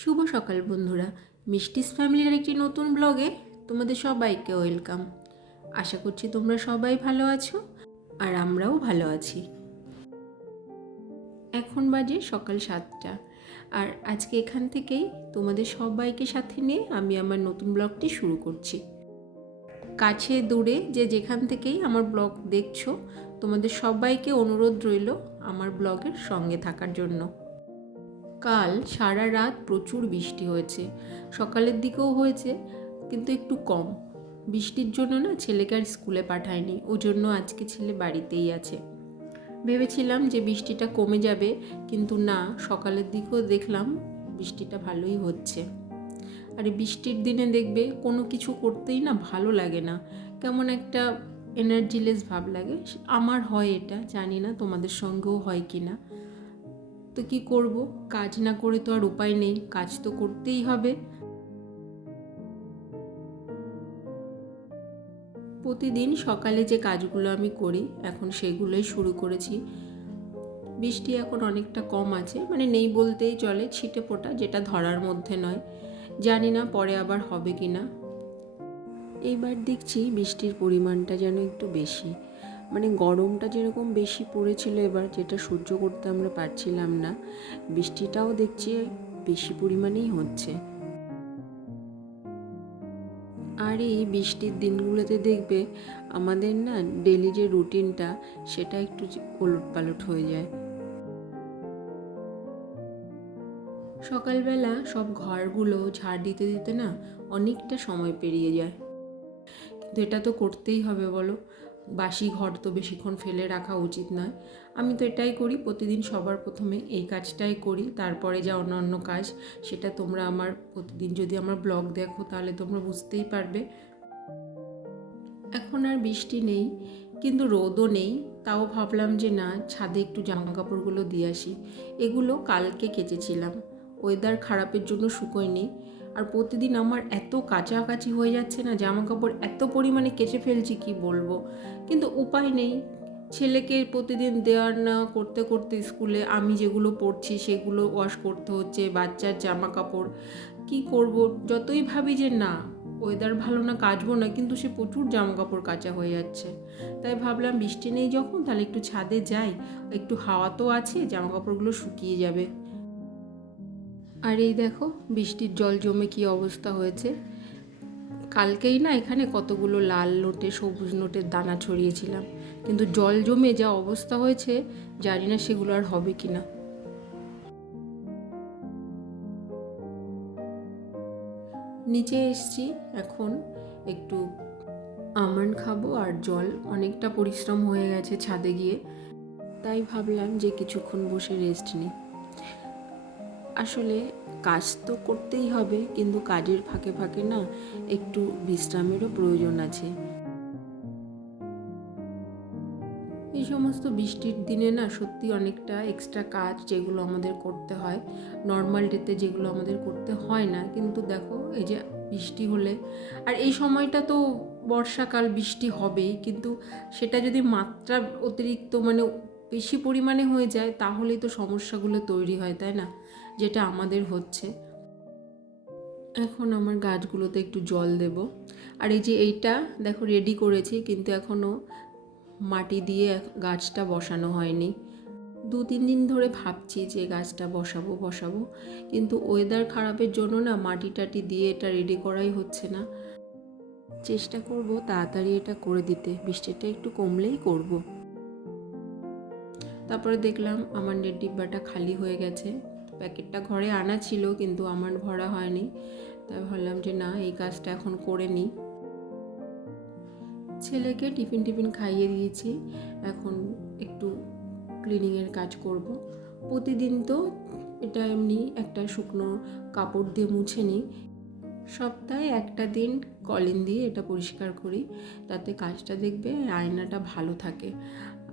শুভ সকাল বন্ধুরা, মিষ্টিস ফ্যামিলির একটি নতুন ব্লগে তোমাদের সবাইকে ওয়েলকাম। আশা করছি তোমরা সবাই ভালো আছো আর আমরাও ভালো আছি। এখন বাজে সকাল 7টা আর আজকে এখান থেকেই তোমাদের সবাইকে সাথে নিয়ে আমি আমার নতুন ব্লগটি শুরু করছি। কাছে দূরে যে যেখান থেকেই আমার ব্লগ দেখছো, তোমাদের সবাইকে অনুরোধ রইল আমার ব্লগের সঙ্গে থাকার জন্য। কাল সারা রাত প্রচুর বৃষ্টি হয়েছে, সকালের দিকেও হয়েছে কিন্তু একটু কম। বৃষ্টির জন্য না ছেলেকে আর স্কুলে পাঠায়নি, ওই জন্য আজকে ছেলে বাড়িতেই আছে। ভেবেছিলাম যে বৃষ্টিটা কমে যাবে, কিন্তু না, সকালের দিকেও দেখলাম বৃষ্টিটা ভালোই হচ্ছে। আর এই বৃষ্টির দিনে দেখবে কোনো কিছু করতেই না ভালো লাগে না, কেমন একটা এনার্জিলেস ভাব লাগে। আমার হয় এটা, জানি না তোমাদের সঙ্গেও হয় কি না। তো কি করব, কাজ না করে তো আর উপায় নেই, কাজ তো করতেই হবে। প্রতিদিন সকালে যে কাজগুলো আমি করি এখন সেগুলোই শুরু করেছি। বৃষ্টি এখন অনেকটা কম আছে, মানে নেই বলতেই চলে, ছিটে ফোঁটা, যেটা ধরার মধ্যে নয়। জানি না পরে আবার হবে কি না। এইবার দেখছি বৃষ্টির পরিমাণটা যেন একটু বেশি, মানে গরমটা যেরকম বেশি পড়েছিল এবার, যেটা সহ্য করতে আমরা পারছিলাম না, বৃষ্টিটাও দেখছি বেশি পরিমাণেই হচ্ছে। আর এই বৃষ্টির দিনগুলোতে দেখবে আমাদের না ডেলি যে রুটিনটা সেটা একটু ওলটপালট হয়ে যায়। সকালবেলা সব ঘরগুলো ঝাড় দিতে দিতে না অনেকটা সময় পেরিয়ে যায়, কিন্তু এটা তো করতেই হবে বলো, বাসি ঘর তো বেশিক্ষণ ফেলে রাখা উচিত নয়। আমি তো এটাই করি প্রতিদিন, সবার প্রথমে এই কাজটাই করি, তারপরে যা অন্যান্য কাজ সেটা তোমরা আমার প্রতিদিন যদি আমার ব্লগ দেখো তাহলে তোমরা বুঝতেই পারবে। এখন আর বৃষ্টি নেই কিন্তু রোদও নেই, তাও ভাবলাম যে না, ছাদে একটু জামা কাপড়গুলো দিয়ে আসি। এগুলো কালকে কেচেছিলাম, ওয়েদার খারাপের জন্য শুকোয়নি। আর প্রতিদিন আমার এত কাচাকাচি হয়ে যাচ্ছে না, জামা কাপড় এত পরিমাণে কেচে ফেলছি কি বলবো, কিন্তু উপায় নেই। ছেলেকে প্রতিদিন দেওয়ার না করতে করতে স্কুলে আমি যেগুলো পড়ছি সেগুলো ওয়াশ করতে হচ্ছে, বাচ্চার জামা কাপড় কি করব। যতই ভাবি যে না, ওয়েদার ভালো না, কাচবো না, কিন্তু সে প্রচুর জামা কাপড় কাচা হয়ে যাচ্ছে। তাই ভাবলাম বৃষ্টি নেই যখন, তাহলে একটু ছাদে যাই, একটু হাওয়া তো আছে, জামা কাপড়গুলো শুকিয়ে যাবে। আর এই দেখো বৃষ্টির জল জমে কি অবস্থা হয়েছে। কালকেই না এখানে কতগুলো লাল নোটে সবুজ নোটের দানা ছড়িয়েছিলাম, কিন্তু জল জমে যা অবস্থা হয়েছে জানি না সেগুলো আর হবে কি না। নিচে এসছি, এখন একটু আমন্ড খাবো আর জল, অনেকটা পরিশ্রম হয়ে গেছে ছাদে গিয়ে, তাই ভাবলাম যে কিছুক্ষণ বসে রেস্ট নিই। আসলে কাজ তো করতেই হবে, কিন্তু কাজের ফাঁকে ফাঁকে না একটু বিশ্রামেরও প্রয়োজন আছে। এই সমস্ত বৃষ্টির দিনে না সত্যি অনেকটা এক্সট্রা কাজ যেগুলো আমাদের করতে হয়, নর্মাল ডেতে যেগুলো আমাদের করতে হয় না, কিন্তু দেখো এই যে বৃষ্টি হলে, আর এই সময়টা তো বর্ষাকাল, বৃষ্টি হবেই, কিন্তু সেটা যদি মাত্রা অতিরিক্ত মানে বেশি পরিমাণে হয়ে যায় তাহলেই তো সমস্যাগুলো তৈরি হয়, তাই না, যেটা আমাদের হচ্ছে। এখন আমার গাছগুলোতে একটু জল দেব। আর এই যে এইটা দেখো রেডি করেছি, কিন্তু এখনও মাটি দিয়ে গাছটা বসানো হয়নি। 2-3 দিন ধরে ভাবছি যে গাছটা বসাবো, কিন্তু ওয়েদার খারাপের জন্য না মাটি টাটি দিয়ে এটা রেডি করাই হচ্ছে না। চেষ্টা করব তাড়াতাড়ি এটা করে দিতে, বৃষ্টিটা একটু কমলেই করব। তারপরে দেখলাম আমন্ডের ডিব্বাটা খালি হয়ে গেছে, প্যাকেটটা ঘরে আনা ছিল কিন্তু আমার ভরা হয়নি, তাই ভাবলাম যে না, এই কাজটা এখন করে নিই। ছেলেকে টিফিন খাইয়ে দিয়েছি, এখন একটু ক্লিনিংয়ের কাজ করব। প্রতিদিন তো এটা এমনি একটা শুকনো কাপড় দিয়ে মুছে নিই, সপ্তাহে একটা দিন কলিন দিয়ে এটা পরিষ্কার করি, তাতে কাজটা দেখবে আয়নাটা ভালো থাকে।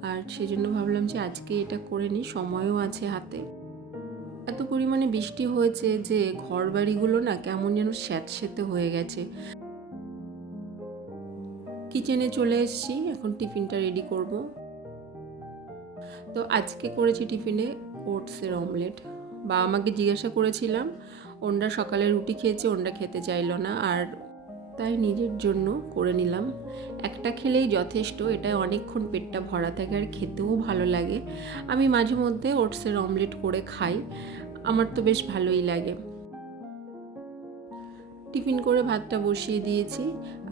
আর সেজন্য ভাবলাম যে আজকে এটা করে নিই, সময়ও আছে হাতে। এত পরিমাণে বৃষ্টি হয়েছে যে ঘর বাড়িগুলো না কেমন যেন স্যাঁতসেঁতে হয়ে গেছে। কিচেনে চলে এসেছি, এখন টিফিনটা রেডি করব। তো আজকে করেছি টিফিনে ওটসের অমলেট। বা আমাকে জিজ্ঞাসা করেছিলাম ওনরা সকালে রুটি খেয়েছে, ওনরা খেতে চাইলো না, আর তাই নিজের জন্য করে নিলাম। একটা খেলেই যথেষ্ট, এটা অনেকক্ষণ পেটটা ভরা থাকে আর খেতেও ভালো লাগে। আমি মাঝে মধ্যে ওটসের অমলেট করে খাই, আমার তো বেশ ভালোই লাগে। টিফিন করে ভাতটা বসিয়ে দিয়েছি,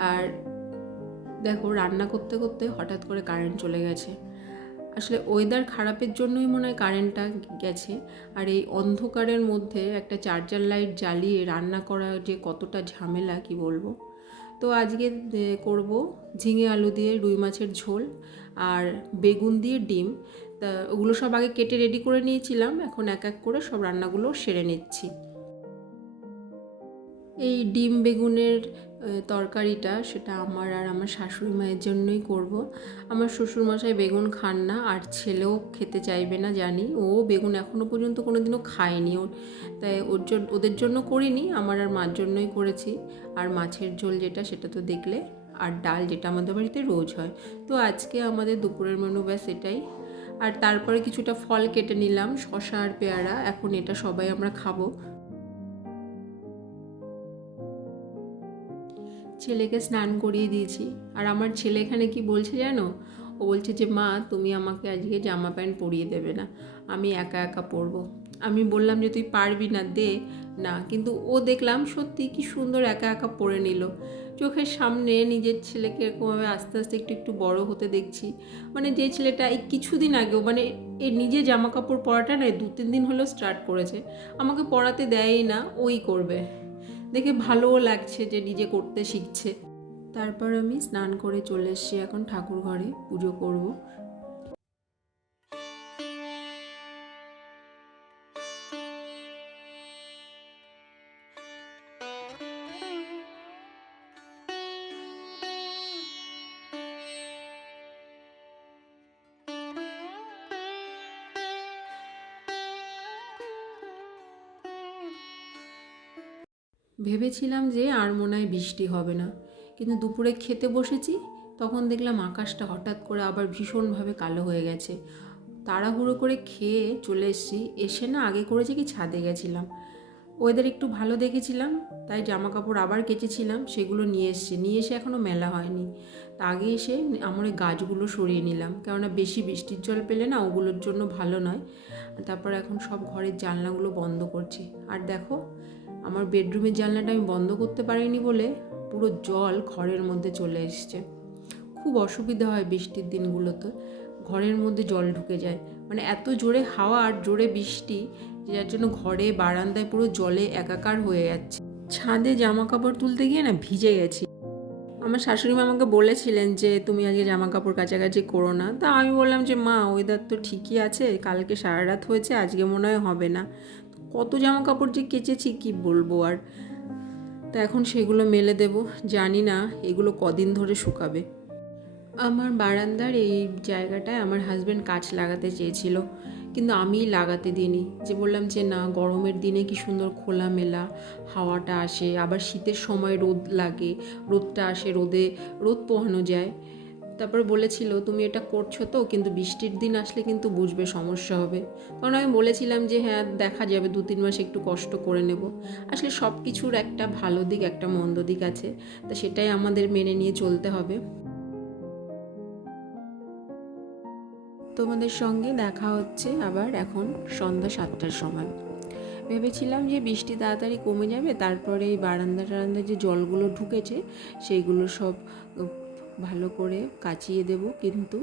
আর দেখো রান্না করতে করতে হঠাৎ করে কারেন্ট চলে গেছে। আসলে ওয়েদার খারাপের জন্যই মনে হয় কারেন্টটা গেছে। আর এই অন্ধকারের মধ্যে একটা চার্জার লাইট জ্বালিয়ে রান্না করা যে কতটা ঝামেলা কি বলবো। তো আজকে করব ঝিঙে আলু দিয়ে রুই মাছের ঝোল আর বেগুন দিয়ে ডিম। তা ওগুলো সব আগে কেটে রেডি করে নিয়েছিলাম, এখন এক এক করে সব রান্নাগুলো সেরে নিচ্ছি। এই ডিম বেগুনের তরকারিটা সেটা আমার আর আমার শাশুড়ি মায়ের জন্যই করব। আমার শ্বশুরমশাই বেগুন খান না, আর ছেলেও খেতে চাইবে না জানি। ও বেগুন এখনও পর্যন্ত কোনো দিনও খায়নি, তাই ওদের জন্য করিনি, আমার আর মার জন্যই করেছি। আর মাছের ঝোল যেটা সেটা তো দেখলে, আর ডাল যেটা আমাদের বাড়িতে রোজ হয়। তো আজকে আমাদের দুপুরের মেনু ব্যাস এটাই। আর তারপরে কিছুটা ফল কেটে নিলাম, শসা আর পেয়ারা, এখন এটা সবাই আমরা খাবো। ছেলেকে স্নান করিয়ে দিয়েছি, আর আমার ছেলে এখানে কি বলছে জানো, ও বলছে যে মা তুমি আমাকে আজকে জামা প্যান্ট পরিয়ে দেবে না, আমি একা একা পরবো। আমি বললাম যে তুই পারবি না, দে না, কিন্তু ও দেখলাম সত্যি কি সুন্দর একা একা পরে নিল। চোখের সামনে নিজের ছেলেকে এরকমভাবে আস্তে আস্তে একটু একটু বড় হতে দেখছি। মানে যে ছেলেটা এই কিছুদিন আগেও মানে এর নিজে জামা কাপড় পরাটা নয়, 2-3 দিন হলেও স্টার্ট করেছে, আমাকে পরাতে দেয়ই না, ওই করবে। দেখে ভালোও লাগছে যে নিজে করতে শিখছে। তারপর আমি স্নান করে চলে এসেছি এখন ঠাকুর ঘরে পুজো করব। ভেবেছিলাম যে আর মনে হয় বৃষ্টি হবে না, কিন্তু দুপুরে খেতে বসেছি, তখন দেখলাম আকাশটা হঠাৎ করে আবার ভীষণভাবে কালো হয়ে গেছে। তাড়াহুড়ো করে খেয়ে চলে এসেছি, এসে না আগে করেছে কি ছাদে গেছিলাম, ওয়েদার একটু ভালো দেখেছিলাম, তাই জামা কাপড় আবার কেচেছিলাম, সেগুলো নিয়ে এসে এখনও মেলা হয়নি। তা আগে এসে আমার ওই গাছগুলো সরিয়ে নিলাম, কেননা বেশি বৃষ্টির জল পেলে না ওগুলোর জন্য ভালো নয়। তারপর এখন সব ঘরের জানলাগুলো বন্ধ করছি। আর দেখো আমার বেডরুমের জানলাটা আমি বন্ধ করতে পারিনি বলে পুরো জল ঘরের মধ্যে চলে এসছে। খুব অসুবিধা হয় বৃষ্টির দিনগুলোতে, ঘরের মধ্যে জল ঢুকে যায়, মানে এত জোরে হাওয়া আর জোরে বৃষ্টি, যার জন্য ঘরে বারান্দায় পুরো জলে একাকার হয়ে যাচ্ছে। ছাদে জামা কাপড় তুলতে গিয়ে না ভিজে গেছি। আমার শাশুড়ি মা আমাকে বলেছিলেন যে তুমি আজকে জামা কাপড় কাচাকাচি করো না, তা আমি বললাম যে মা ওয়েদার তো ঠিকই আছে, কালকে সারা রাত হয়েছে, আজকে মনে হয় হবে না। কত জামা কাপড় যে কেচেছি কি বলবো আর। তা এখন সেগুলো মেলে দেব, জানি না এগুলো কদিন ধরে শুকাবে। আমার বারান্দার এই জায়গাটায় আমার হাজব্যান্ড গাছ লাগাতে চেয়েছিল, কিন্তু আমি লাগাতে দিইনি, যে বললাম যে না, গরমের দিনে কি সুন্দর খোলামেলা হাওয়াটা আসে, আবার শীতের সময় রোদ লাগে, রোদটা আসে, রোদ পোহানো যায়। তারপর বলেছিল তুমি এটা করছো তো, কিন্তু বৃষ্টির দিন আসলে কিন্তু বুঝবে সমস্যা হবে। তখন আমি বলেছিলাম যে হ্যাঁ দেখা যাবে, 2-3 মাস একটু কষ্ট করে নেব। আসলে সব কিছুর একটা ভালো দিক একটা মন্দ দিক আছে, তা সেটাই আমাদের মেনে নিয়ে চলতে হবে। তোমাদের সঙ্গে দেখা হচ্ছে আবার এখন সন্ধ্যা 7টার সময়। ভেবেছিলাম যে বৃষ্টি তাড়াতাড়ি কমে যাবে, তারপরে এই বারান্দায় যে জলগুলো ঢুকেছে সেইগুলো সব ভালো করে কাচিয়ে দেব, কিন্তু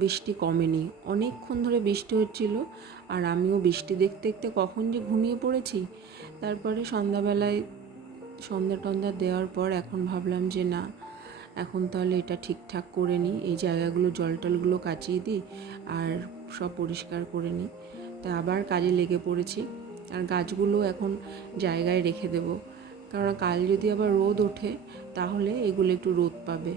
বৃষ্টি কমেনি, অনেকক্ষণ ধরে বৃষ্টি হচ্ছিল, আর আমিও বৃষ্টি দেখতে দেখতে কখন যে ঘুমিয়ে পড়েছি। তারপরে সন্ধ্যা টন্ধা দেওয়ার পর এখন ভাবলাম যে না, এখন তাহলে এটা ঠিকঠাক করে নিই, এই জায়গাগুলো জল টলগুলো কাচিয়ে দিই আর সব পরিষ্কার করে নিই। তা আবার কাজে লেগে পড়েছি, আর গাছগুলো এখন জায়গায় রেখে দেব, কারণ কাল যদি আবার রোদ ওঠে তাহলে এগুলো একটু রোদ পাবে।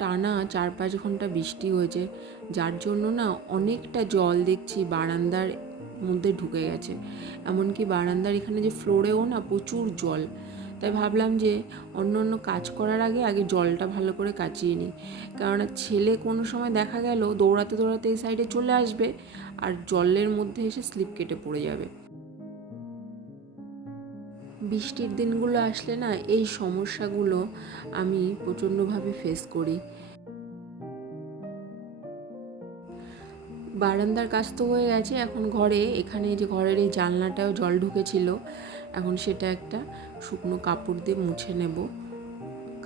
টানা 4-5 ঘন্টা বৃষ্টি হয়েছে, যার জন্য না অনেকটা জল দেখছি বারান্দার মধ্যে ঢুকে গেছে, এমনকি বারান্দার এখানে যে ফ্লোরেও না প্রচুর জল। তাই ভাবলাম যে অন্য অন্য কাজ করার আগে জলটা ভালো করে কাচিয়ে নিই, কেননা ছেলে কোনো সময় দেখা গেল দৌড়াতে দৌড়াতে এই সাইডে চলে আসবে আর জলের মধ্যে এসে স্লিপ কেটে পড়ে যাবে। বৃষ্টির দিনগুলো আসলে না এই সমস্যাগুলো আমি প্রচণ্ডভাবে ফেস করি। বারান্দার কাজ তো হয়ে গেছে, এখন এখানে যে ঘরের এই জানলাটাও জল ঢুকেছিল, এখন সেটা একটা শুকনো কাপড় দিয়ে মুছে নেব।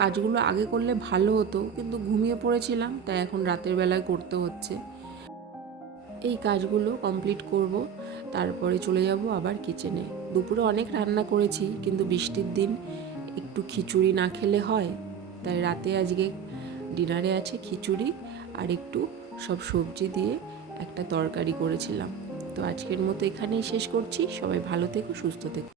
কাজগুলো আগে করলে ভালো হতো, কিন্তু ঘুমিয়ে পড়েছিলাম, তাই এখন রাতের বেলায় করতে হচ্ছে। এই কাজগুলো কমপ্লিট করব, তারপরে চলে যাব আবার কিচেনে। দুপুরে অনেক রান্না করেছি, কিন্তু বৃষ্টির দিন একটু খিচুড়ি না খেলে হয়, তাই রাতে আজকে ডিনারে আছে খিচুড়ি আর একটু সব সবজি দিয়ে একটা তরকারি করেছিলাম। তো আজকের মতো এখানেই শেষ করছি। সবাই ভালো থেকো, সুস্থ থেকো।